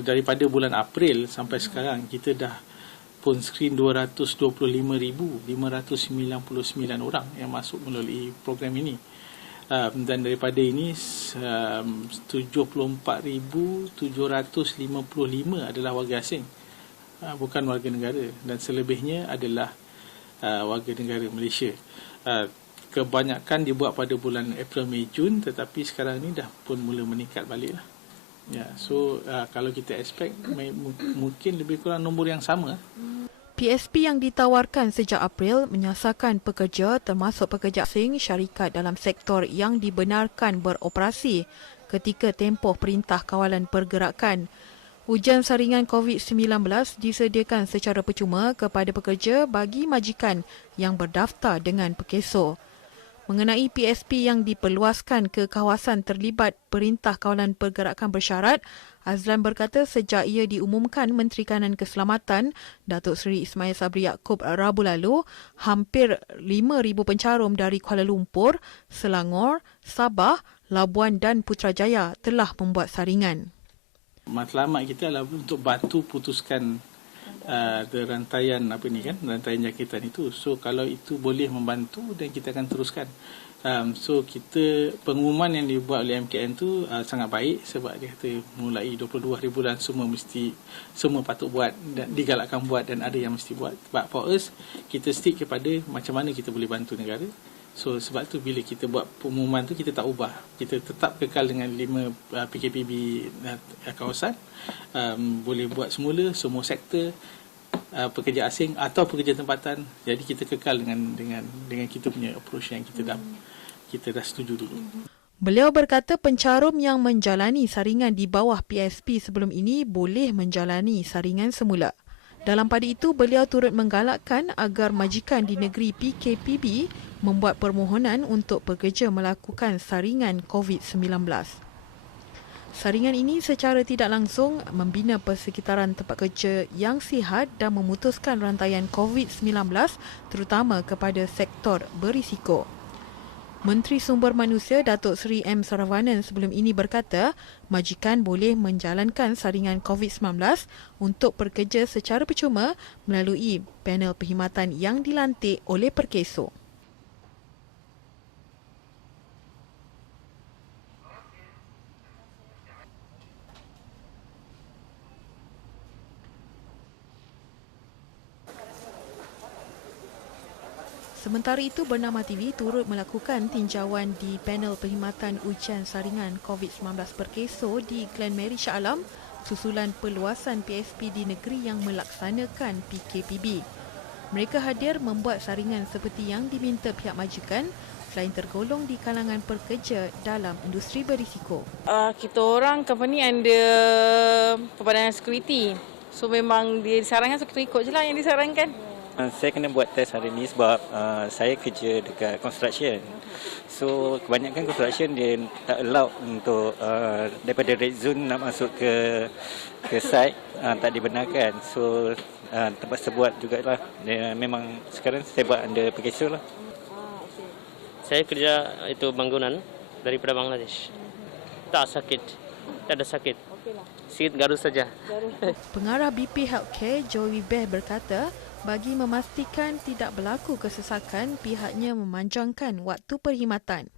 daripada bulan April sampai sekarang kita dah pun screen 225,599 orang yang masuk melalui program ini. Dan daripada ini 74,755 adalah warga asing, bukan warga negara, dan selebihnya adalah warga negara Malaysia. Kebanyakan dibuat pada bulan April, Mei, Jun, tetapi sekarang ni dah pun mula meningkat balik lah. Ya, so kalau kita expect mungkin lebih kurang nombor yang sama. PSP yang ditawarkan sejak April menyasarkan pekerja termasuk pekerja asing syarikat dalam sektor yang dibenarkan beroperasi ketika tempoh Perintah Kawalan Pergerakan. Ujian saringan COVID-19 disediakan secara percuma kepada pekerja bagi majikan yang berdaftar dengan Perkeso. Mengenai PSP yang diperluaskan ke kawasan terlibat Perintah Kawalan Pergerakan bersyarat, Azlan berkata sejak ia diumumkan Menteri Kanan Keselamatan Datuk Seri Ismail Sabri Yaakob Rabu lalu, hampir 5,000 pencarum dari Kuala Lumpur, Selangor, Sabah, Labuan dan Putrajaya telah membuat saringan. Matlamat kita adalah untuk bantu putuskan rantaian rantaian jangkitan itu. So kalau itu boleh membantu dan kita akan teruskan. So kita pengumuman yang dibuat oleh MKN tu sangat baik sebab dia kata mulai 22 bulan semua patut buat dan digalakkan buat dan ada yang mesti buat. But for us kita stick kepada macam mana kita boleh bantu negara. So sebab tu bila kita buat pengumuman tu kita tak ubah. Kita tetap kekal dengan 5 PKPB kawasan. Boleh buat semula semua sektor, pekerja asing atau pekerja tempatan. Jadi kita kekal dengan kita punya approach yang kita dah setuju dulu. Beliau berkata pencarum yang menjalani saringan di bawah PSP sebelum ini boleh menjalani saringan semula. Dalam pada itu, beliau turut menggalakkan agar majikan di negeri PKPB membuat permohonan untuk pekerja melakukan saringan COVID-19. Saringan ini secara tidak langsung membina persekitaran tempat kerja yang sihat dan memutuskan rantaian COVID-19 terutama kepada sektor berisiko. Menteri Sumber Manusia Datuk Seri M. Saravanan sebelum ini berkata, majikan boleh menjalankan saringan COVID-19 untuk pekerja secara percuma melalui panel perkhidmatan yang dilantik oleh Perkeso. Sementara itu, Bernama TV turut melakukan tinjauan di panel perkhidmatan ujian saringan COVID-19 Perkeso di Glen Mary Shah Alam susulan perluasan PSP di negeri yang melaksanakan PKPB. Mereka hadir membuat saringan seperti yang diminta pihak majikan selain tergolong di kalangan pekerja dalam industri berisiko. Kita orang company under Perbadangan Security. So memang dia disarankan, so kita ikut je lah yang disarankan. Saya kena buat test hari ini sebab saya kerja dekat construction. So kebanyakan construction dia tak allow untuk daripada red zone nak masuk ke site, tak dibenarkan. So terpaksa buat jugalah. Memang sekarang saya buat under Perkeso lah. Saya kerja itu bangunan daripada Bangladesh. Tak sakit. Tak ada sakit. Sikit garu saja. Pengarah BP Healthcare Joey Beh berkata, bagi memastikan tidak berlaku kesesakan, pihaknya memanjangkan waktu perkhidmatan.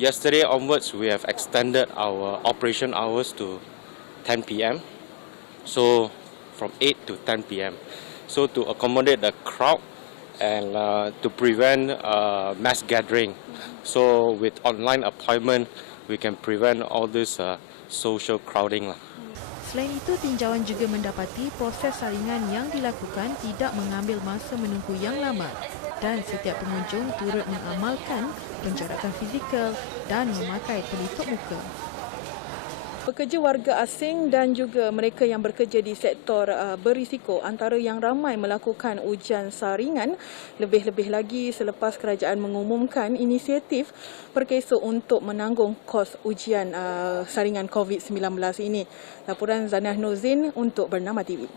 Yesterday onwards, we have extended our operation hours to 10 p.m. So from 8 to 10 p.m. So to accommodate the crowd and to prevent mass gathering. So with online appointment, we can prevent all this social crowding lah. Selain itu, tinjauan juga mendapati proses saringan yang dilakukan tidak mengambil masa menunggu yang lama dan setiap pengunjung turut mengamalkan penjarakan fizikal dan memakai pelitup muka. Pekerja warga asing dan juga mereka yang bekerja di sektor berisiko antara yang ramai melakukan ujian saringan, lebih-lebih lagi selepas kerajaan mengumumkan inisiatif Perkeso untuk menanggung kos ujian saringan COVID-19 ini. Laporan Zanah Nozin untuk Bernama TV.